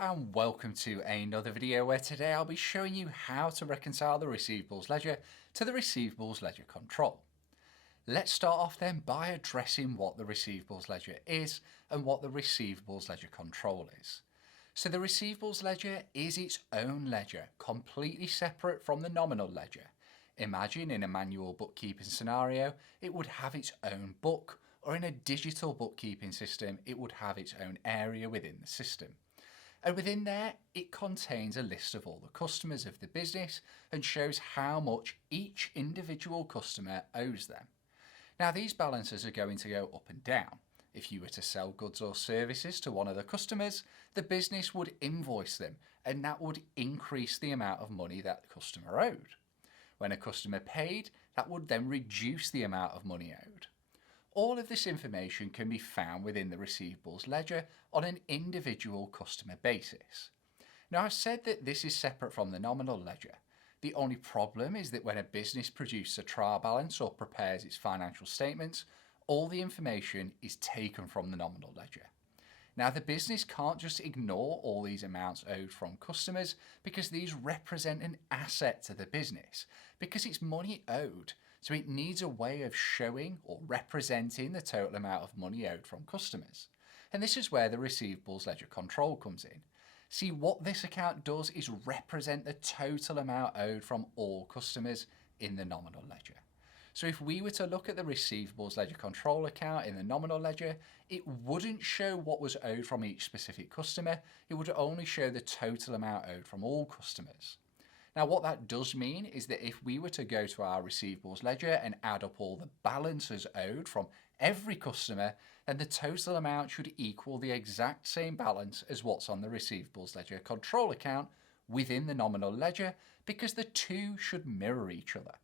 and welcome to another video where today I'll be showing you how to reconcile the receivables ledger to the receivables ledger control. Let's start off then by addressing what the receivables ledger is and what the receivables ledger control is. So the receivables ledger is its own ledger, completely separate from the nominal ledger. Imagine in a manual bookkeeping scenario, it would have its own book, or in a digital bookkeeping system, it would have its own area within the system. And within there, it contains a list of all the customers of the business and shows how much each individual customer owes them. Now, these balances are going to go up and down. If you were to sell goods or services to one of the customers, the business would invoice them, and that would increase the amount of money that the customer owed. When a customer paid, that would then reduce the amount of money owed. All of this information can be found within the receivables ledger on an individual customer basis. Now, I've said that this is separate from the nominal ledger. The only problem is that when a business produces a trial balance or prepares its financial statements, all the information is taken from the nominal ledger. Now, the business can't just ignore all these amounts owed from customers because these represent an asset to the business, because it's money owed. So it needs a way of showing or representing the total amount of money owed from customers. And this is where the receivables ledger control comes in. See, what this account does is represent the total amount owed from all customers in the nominal ledger. So if we were to look at the receivables ledger control account in the nominal ledger, it wouldn't show what was owed from each specific customer. It would only show the total amount owed from all customers. Now, what that does mean is that if we were to go to our receivables ledger and add up all the balances owed from every customer, then the total amount should equal the exact same balance as what's on the receivables ledger control account within the nominal ledger, because the two should mirror each other.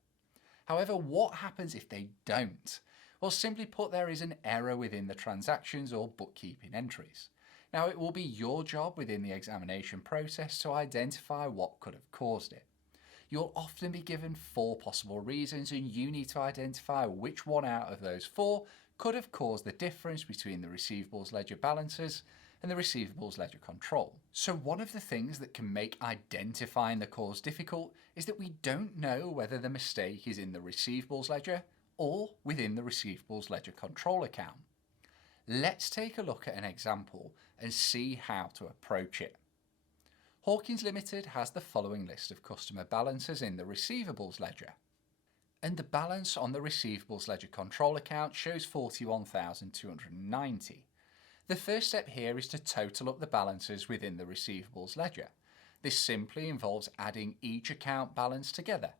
However, what happens if they don't? Well, simply put, there is an error within the transactions or bookkeeping entries. Now, it will be your job within the examination process to identify what could have caused it. You'll often be given 4 possible reasons, and you need to identify which one out of those 4 could have caused the difference between the receivables ledger balances and the receivables ledger control. So one of the things that can make identifying the cause difficult is that we don't know whether the mistake is in the receivables ledger or within the receivables ledger control account. Let's take a look at an example and see how to approach it. Hawkins Limited has the following list of customer balances in the receivables ledger. And the balance on the receivables ledger control account shows $41,290. The first step here is to total up the balances within the receivables ledger. This simply involves adding each account balance together.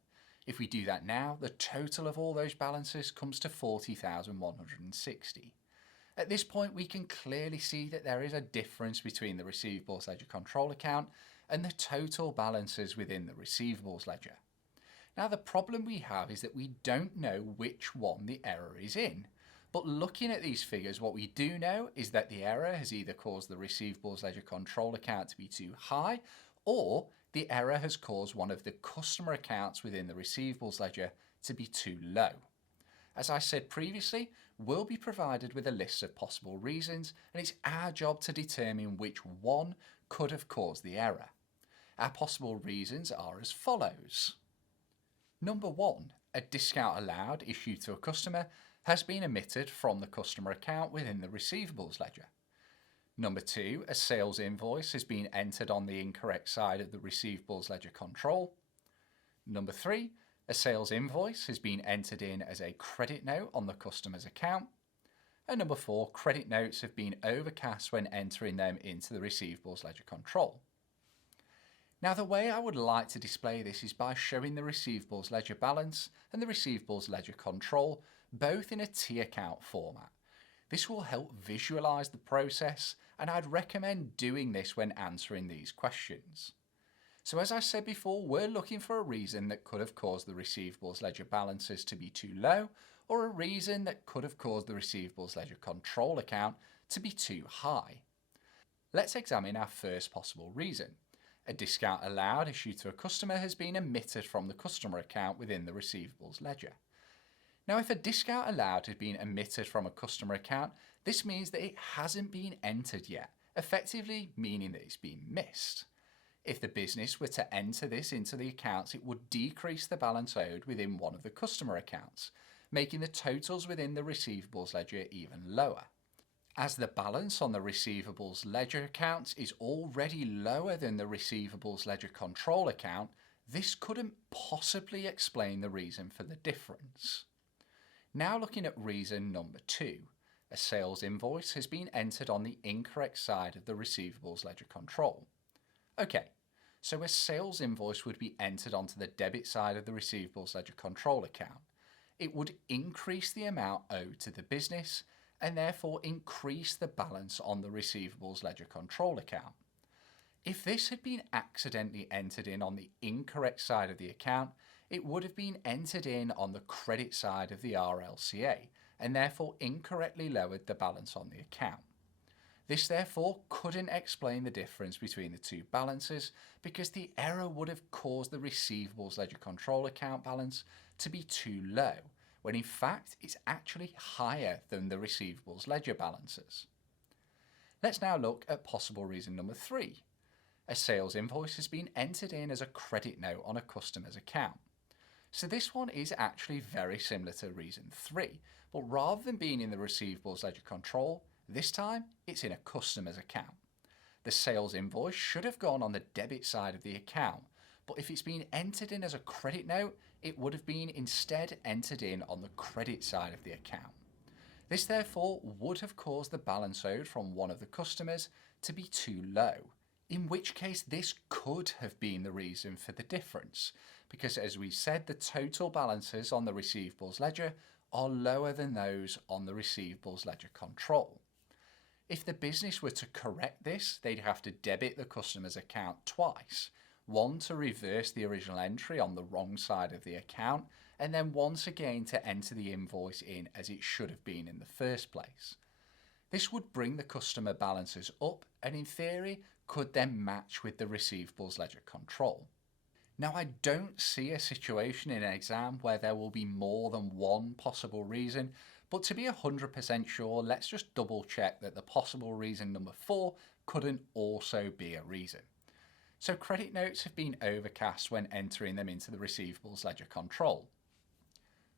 If we do that now, the total of all those balances comes to $40,160. At this point, we can clearly see that there is a difference between the receivables ledger control account and the total balances within the receivables ledger. Now, the problem we have is that we don't know which one the error is in. But looking at these figures, what we do know is that the error has either caused the receivables ledger control account to be too high, or the error has caused one of the customer accounts within the receivables ledger to be too low. As I said previously, we'll be provided with a list of possible reasons, and it's our job to determine which one could have caused the error. Our possible reasons are as follows. Number 1, a discount allowed issued to a customer has been omitted from the customer account within the receivables ledger. Number 2, a sales invoice has been entered on the incorrect side of the receivables ledger control. Number 3, a sales invoice has been entered in as a credit note on the customer's account. And number 4, credit notes have been overcast when entering them into the receivables ledger control. Now, the way I would like to display this is by showing the receivables ledger balance and the receivables ledger control both in a T account format. This will help visualize the process, and I'd recommend doing this when answering these questions. So as I said before, we're looking for a reason that could have caused the receivables ledger balances to be too low, or a reason that could have caused the receivables ledger control account to be too high. Let's examine our first possible reason. A discount allowed issued to a customer has been omitted from the customer account within the receivables ledger. Now, if a discount allowed has been omitted from a customer account, this means that it hasn't been entered yet, effectively meaning that it's been missed. If the business were to enter this into the accounts, it would decrease the balance owed within one of the customer accounts, making the totals within the receivables ledger even lower. As the balance on the receivables ledger account is already lower than the receivables ledger control account, this couldn't possibly explain the reason for the difference. Now looking at reason number 2, a sales invoice has been entered on the incorrect side of the receivables ledger control. Okay, so a sales invoice would be entered onto the debit side of the receivables ledger control account. It would increase the amount owed to the business and therefore increase the balance on the receivables ledger control account. If this had been accidentally entered in on the incorrect side of the account, it would have been entered in on the credit side of the RLCA and therefore incorrectly lowered the balance on the account. This therefore couldn't explain the difference between the two balances because the error would have caused the receivables ledger control account balance to be too low, when in fact it's actually higher than the receivables ledger balances. Let's now look at possible reason number 3. A sales invoice has been entered in as a credit note on a customer's account. So this one is actually very similar to reason 3, but rather than being in the receivables ledger control, this time it's in a customer's account. The sales invoice should have gone on the debit side of the account, but if it's been entered in as a credit note, it would have been instead entered in on the credit side of the account. This therefore would have caused the balance owed from one of the customers to be too low, in which case this could have been the reason for the difference, because as we said, the total balances on the receivables ledger are lower than those on the receivables ledger control. If the business were to correct this, they'd have to debit the customer's account twice, one to reverse the original entry on the wrong side of the account, and then once again to enter the invoice in as it should have been in the first place. This would bring the customer balances up and in theory could then match with the receivables ledger control. Now I don't see a situation in an exam where there will be more than one possible reason, but to be 100% sure, let's just double check that the possible reason number 4 couldn't also be a reason. So credit notes have been overcast when entering them into the receivables ledger control.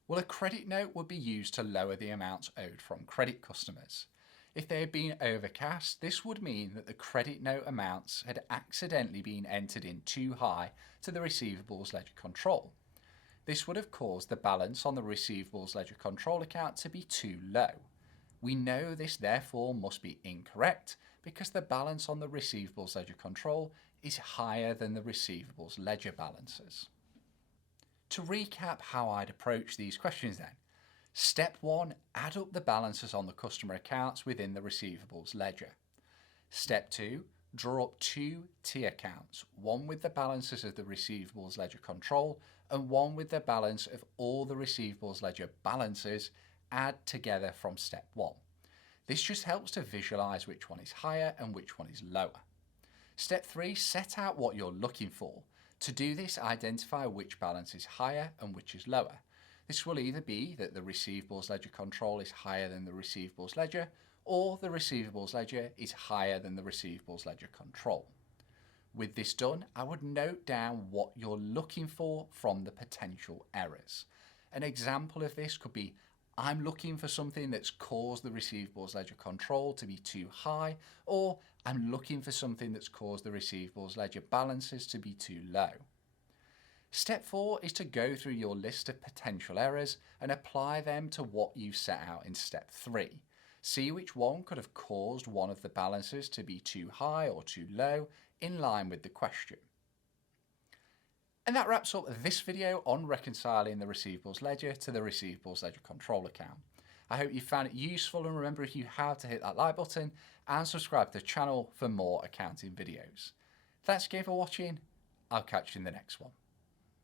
Well, a credit note would be used to lower the amounts owed from credit customers. If they had been overcast, this would mean that the credit note amounts had accidentally been entered in too high to the receivables ledger control. This would have caused the balance on the receivables ledger control account to be too low. We know this therefore must be incorrect because the balance on the receivables ledger control is higher than the receivables ledger balances. To recap how I'd approach these questions then. Step 1, add up the balances on the customer accounts within the receivables ledger. Step 2, draw up 2 T accounts, one with the balances of the receivables ledger control and one with the balance of all the receivables ledger balances add together from step 1. This just helps to visualize which one is higher and which one is lower. Step 3, set out what you're looking for. To do this, identify which balance is higher and which is lower. This will either be that the receivables ledger control is higher than the receivables ledger, or the receivables ledger is higher than the receivables ledger control. With this done, I would note down what you're looking for from the potential errors. An example of this could be, I'm looking for something that's caused the receivables ledger control to be too high, or I'm looking for something that's caused the receivables ledger balances to be too low. Step 4 is to go through your list of potential errors and apply them to what you've set out in step 3. See which one could have caused one of the balances to be too high or too low in line with the question. And that wraps up this video on reconciling the receivables ledger to the receivables ledger control account. I hope you found it useful, and remember, if you have, to hit that like button and subscribe to the channel for more accounting videos. Thanks again for watching. I'll catch you in the next one.